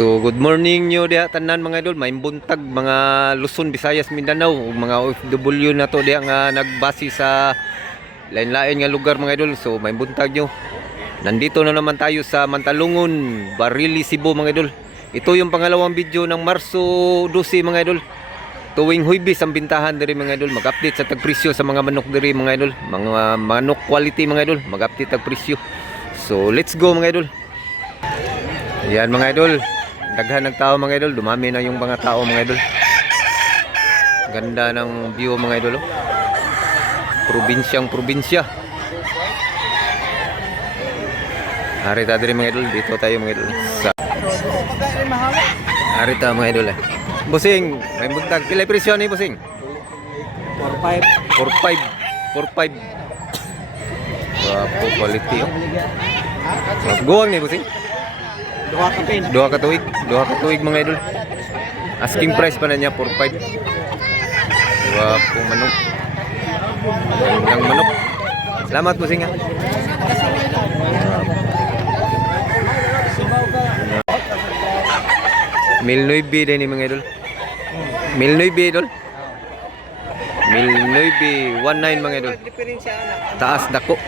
So good morning nyo diha tanan mga idol, may buntag mga Luzon, Visayas, Mindanao ug mga OFW na to diha nga nagbase sa lain-lain nga lugar mga idol. So may buntag nyo. Nandito na naman tayo sa Mantalungon, Barili, Cebu mga idol. Ito yung pangalawang video ng Marso 12 mga idol. Tuwing Huwebes ang bintahan diri mga idol. Mag-update sa tagpresyo sa mga manok diri mga idol. Mga manok quality mga idol, mag-update tagpresyo. So let's go mga idol. Yan mga idol, daghan ng tao mga idol, dumami na yung mga tao mga idol. Ganda ng view mga idol, oh. Probinsyang probinsya. Arita diri mga idol, dito tayo mga idol. Arita mga idol. Busing, may buntag. Pila presyo ni busing? 4.5. Wapo quality, oh. Mas guwang ni busing. Dua ka tuig mga idol. Asking price pa na niya 4.5. Diba pong manok. Ang manok. Salamat po singa. Milnoybe din ni mga idol. Milnoybe idol. Milnoybe 19 mga idol. Taas dako.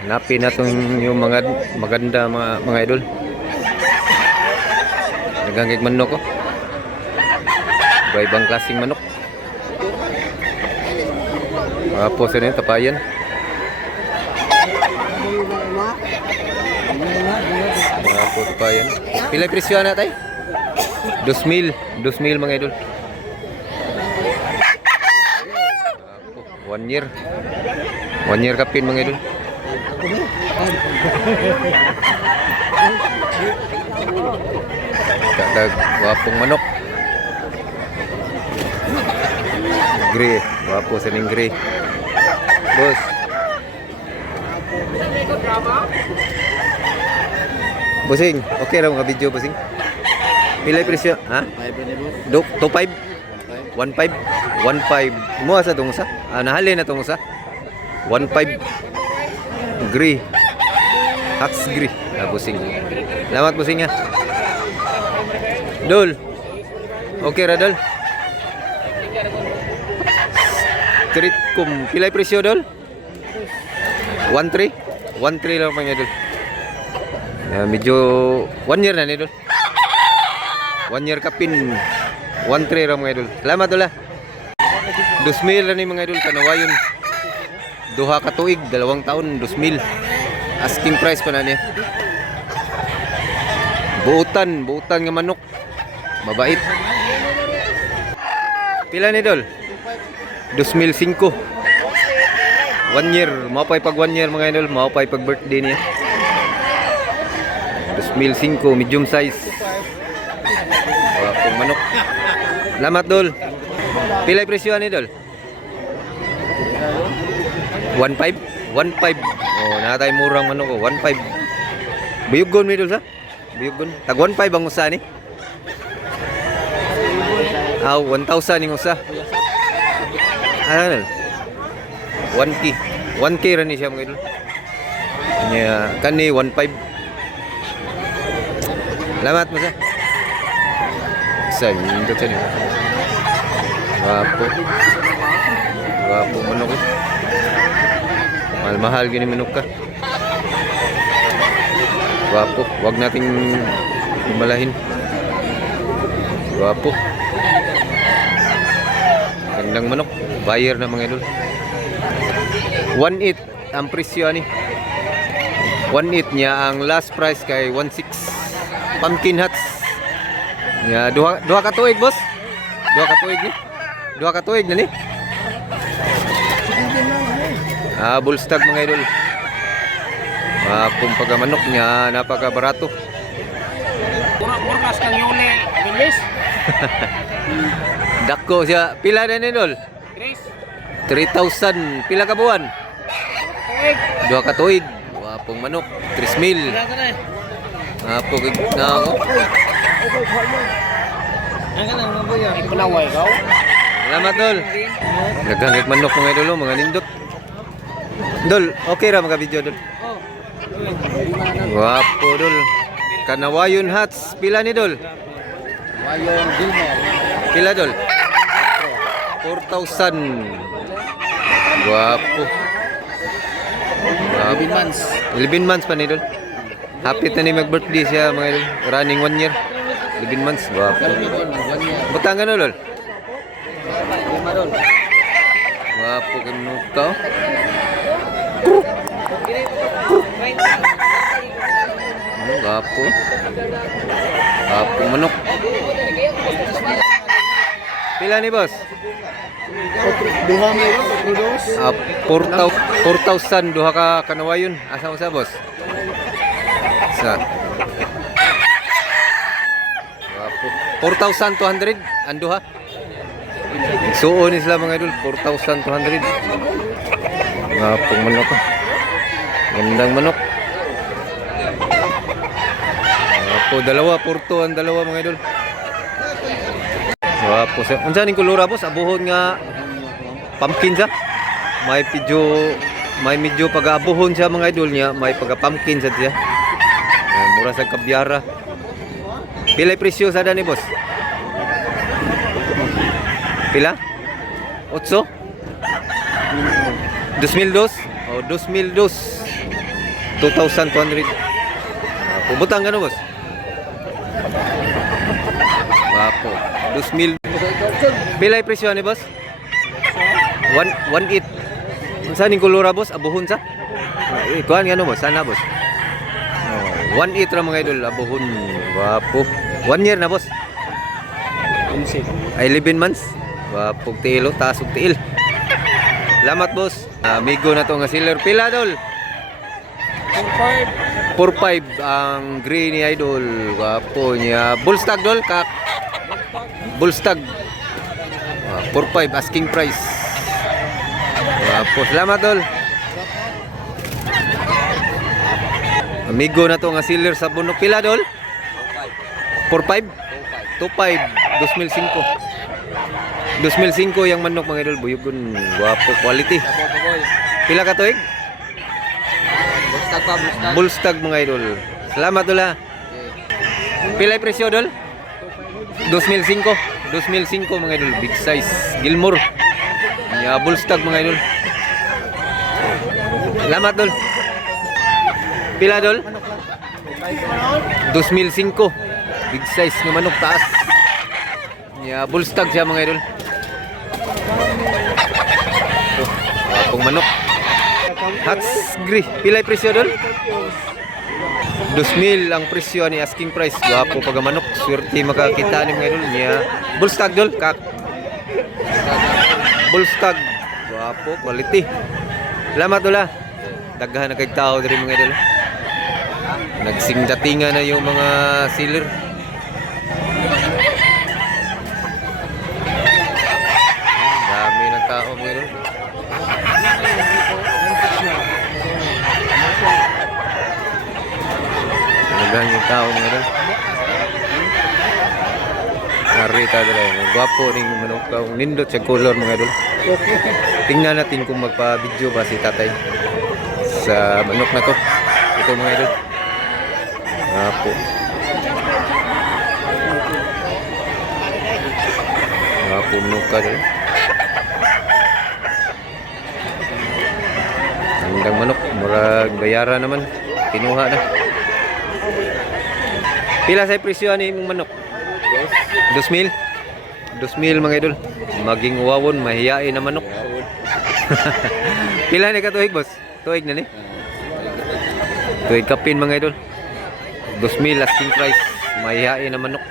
Hanapin natong yung mga maganda mga idol. Nagangig manok ko. Iba-ibang klaseng manok. Apo sa nyo, tapayan. Apo, tapayan. Pila presyo na tayo? 2,000 mga idol. Apo, 1 year. 1 year kapin mga idol. Kadag wapong manok. Gray, wapo sa ning gray. Boss. Bossing, okay ra mga video bossing. Pila presyo? Ha? 25? 1.5. Mo sa tong usa? Nahali na tong usa. 1.5. Gray. Hux gray. Busing. Salamat busing ha. Dol. Okay ra dol. Street kum. Pilay presyo dol? 1.3. 1.3 lang mga dol. Medyo 1 year na ni dol. 1 year kapin. 1.3 ra mga dol. Salamat dol ha. 2,000 ra ni mga dol kanawayon. Duha ka tuig, 2 taon, 2,000. Asking price pa na niya. Buutan nga manok. Mabait. Pila ni dol? 2,005. 1 year, maupay pag 1 year mga idol, maupay pag birthday niya. 2,005, medium size. Wapong manok. Salamat dol. Pila presyo ni dol? 1.5? 1.5. Oh, nakatay murang manok ko. 1.5. Buyugon mi dul sa? Buyugon. Tag 1.5 ang usa ni. 1,000 ning usa. Ano? 1K. 1K ra ni siya mga idol. Nya kani 1.5. Salamat mo sa. Sa indot sa ni. Wapo. Wapo manok ko. Mahal gini manok ka. Wapo, wag nating malahin. Wapo. Gandang manok, buyer na mga idol. 1.8 ang presyo ni. 1.8 niya ang last price kay 1.6. Pumpkin Huts. Ya, duha ka tuig boss. Duha ka tuig na ni. Bullstag mga idol. Kung pagamanok niya, napaka-barato. Murkas kang yuli, bilis. Dako siya. Pila na ni idol? 3,000. Pila ka buwan? Duha ka tuig. Wapong manok. 3,000. Wapong na ako. Ipunaway ka. Salamat dol. Naghangit manok mga idol, mga nindot. Dol, okay ra mga video dol. Wapo dol. Kanawayon hats. Pila ni dol? Mayon Gilmore. Pila dol? 4,000. Wapo. 11 months. 11 months pa ni dol. Happy na ni mag-birthday siya mga idol. Running 1 year. 11 months. Wapo. 1 year. Butang ka no dol? 5 dol. Wapo ka nuka. Wapo. Wapo manok. Pila ni boss? Duha mo dos. 4,000 duha ka kanawayon. Asa sa boss? Sa. Wapo. 4,200 ang duha. Suon sila mga idol, 4,200. Wapong manok. Gandang manok. Wapo, dalawa, porto ang dalawa mga idol. Wapo. Unsa ning kulura boss? Abuhon nga pumpkin sa. May medyo pag-abuhon siya mga idol niya, may pagka-pumpkin sa siya. Mura sa kabyara. Pilay presyo sa dani boss? Pila? 8? 2,002? O 2,002. 2,200. Pubutang ka no boss? Wapo. 2,000. Pilay presyo ni boss? 1,800. Saan yung kulura boss? Abuhon sa? Kuhan nga no boss? Sana boss? 1,800 ra mga idol. Abuhon. Wapo. 1 year na boss? 11 months. Wapog tiilo, taas og tiil. Salamat boss. Amigo na to nga seller. Pila dol? 4,500 ang gray ni idol. Wapo niya. Bullstag dol kak. Bullstag. 4,500 asking price. Wapo. Salamat dol. Amigo na to nga seller sa bunok. Pila dol? 4,500? 2,500. 2005. 2005 yung manok mga idol. Buyugon. Wapo quality. Pila ka tuig? Bustag pa, bustag. Bullstag mga idol. Salamat dol ha. Pila yung presyo dol? 2005. 2005 mga idol. Big size. Gilmore. Ya, Bullstag mga idol. Salamat dol. Pila dol? 2005. Big size ng manok taas. Ya, Bullstag siya mga idol. Wapong manok. Hats gray. Pilay presyo dol? 2,000 ang presyo ni asking price. Wapo pag manok. Swerte makakita ni mga idol niya. Bullstag dol kak. Bullstag. Wapo quality. Salamat dol ha. Daghan na kay tao diri mga idol. Nagsingdatinga na yung mga seller. Dami ng tao mga idol. Daghan yung tao mga idol. Narita dala yun. Gwapo rin yung manok. Nindot sa color mga idol. Tingnan natin kung magpa-video ba si tatay sa manok na to. Ito mga idol. Gwapo. Gwapo manok ka dala. Hanggang manok. Murag bayara naman. Kinuha na. Pila sa presyo ni mong manok? 2,000? 2,000 mga idol. Maging uwawon, mahiyain na manok. Pila ni ka tuig boss? Tuig na ni? Tuig kapin mga idol. 2,000 asking price. Mahiyain na manok.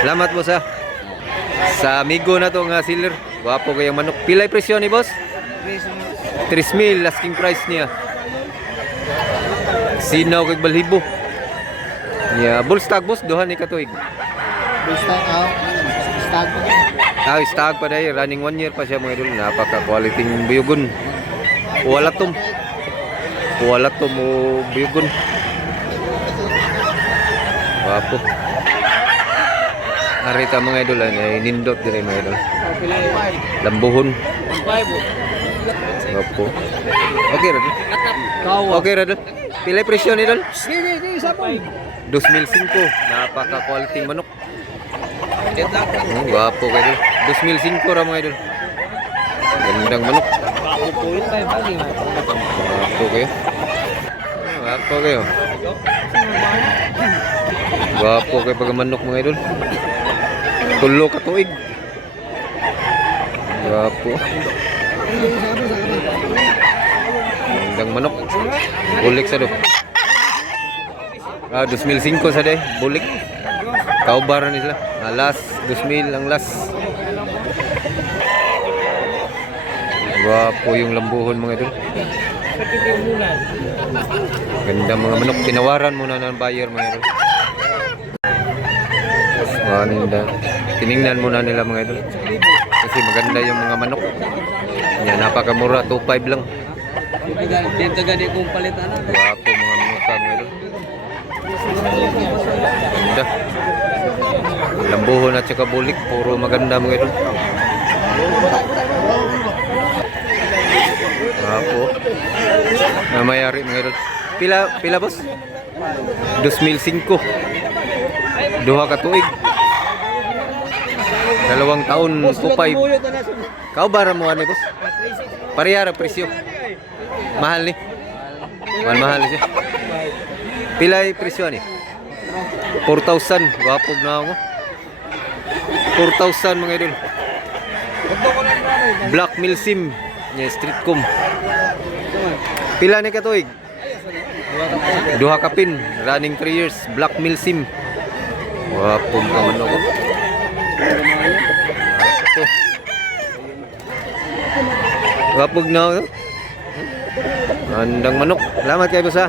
Salamat boss ha. Sa amigo na to nga seller. Wapo kayang manok. Pila yung presyo ni boss? 3,000 asking price niya. Sinaw kay balhibo. Yeah, Bullstag boss, duha ni katuig. Bustag stag pa. Stag pa dahil, running 1 year pa siya mga idol. Napaka-quality ng buyugon. Puwalatom. Puwalatom o buyugon. Wapo. Arita mga idol, ay nindot din mga idol. Lambuhon. 5. Wapo. Okay, Radol. Okay, Radol. Pilay presyo ni idol? Sige, sabon. 2005. Napaka-quality manok. Gwapo kayo idol. 2005 ra mga idol. Gandang manok. Gwapo kayo. Gwapo kayo. Gwapo kayo pag manok mga idol. Tulo ka tuig. Gwapo. Gandang manok. Bulik sa do. 2005 sa day. Bulik. Kaubar ni sila. Last 2000 ang last. Gwapo yung lambuhon mga idol. Ganda mga manok. Tinawaran muna ng buyer mga idol. Tiningnan muna nila mga idol. Kasi maganda yung mga manok. Yan, napakamura. 2.5 lang. Dito gani kong palitan. Gwapo mga manok mga idol. Ganda. Lambuhon at saka bulik. Puro maganda mga idol. Gwapo. Namayari mga idol. Pila boss? 2005. Duha ka tuig. 2 taon, 2.5. Kau bara mo ani boss? Parehara presyo. Mahal ni. Mahal siya. Pilay presyo ni? 4,000. Gwapo na ako. 4,000 mga idol. Black Milsim. Streetcom. Pila ni ka tuig? Duha ka pin. Running 3 years. Black Milsim. Gwapo ka man ako. Wapog na. Andang manok. Salamat kayo boss ha.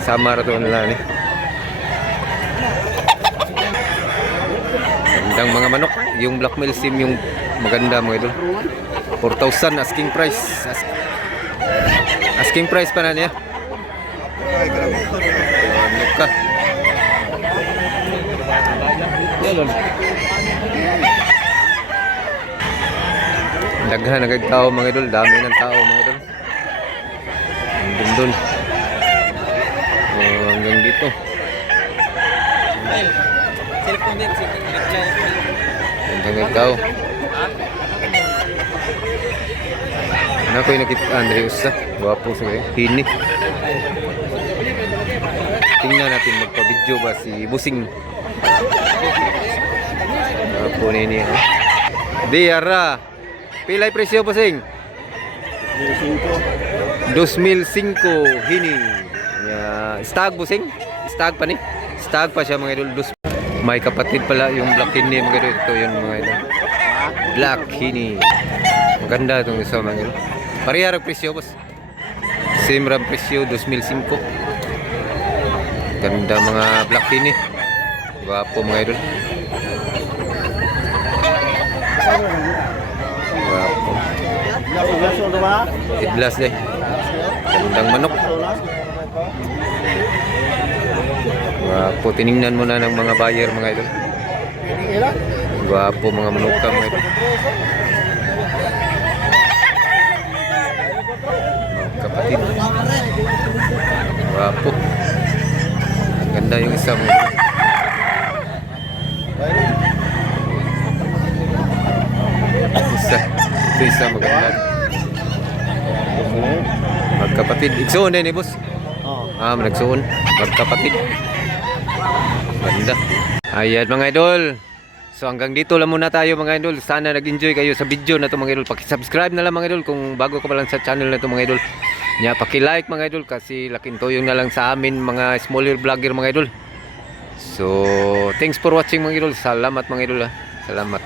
Sama ra to nila ni. Andang mga manok. Yung Black Milsim yung maganda mga idol. 4,000 asking price. Asking price pa na niya. Ano ka? Daghan nagag tao mga idol, dami ng tao mga idol. Dundun. Hanggang dito. Hanggang tao. Ano ko yung nakita Andreus sa gwapo sa kayo. Hini. Tingnan natin magpa-video ba si Busing. Gwapo na ini. Diara. Pilay presyo Busing? 2005 hini. Stag Busing? Stag pa ni? Stag pa siya mga idol. May kapatid pala yung Black Hini mga idol. Ito yun mga idol. Black Hini. Maganda itong isa mga idol. Parehara presyo boss. Same ram presyo 2005. Ganda mga Black Hini. Gwapo mga idol. Gwapo. Idlas day. Gandang manok. Gwapo. Tiningnan mo na ng mga buyer mga idol. Gwapo mga manok ka mga idol. Kapatid. Gwapo. Ganda yung isa mga idol. Isa maganda. Magkapatid. Igsoon din eh boss. Nagsuon. Magkapatid. Ganda. Ayan mga idol. So hanggang dito lang muna tayo mga idol. Sana nag-enjoy kayo sa video na to mga idol. Paki-subscribe na lang mga idol kung bago ka pa lang sa channel na to mga idol. Nya paki-like mga idol kasi laking tuyong na lang sa amin mga smaller vlogger mga idol. So thanks for watching mga idol. Salamat mga idol ha. Salamat.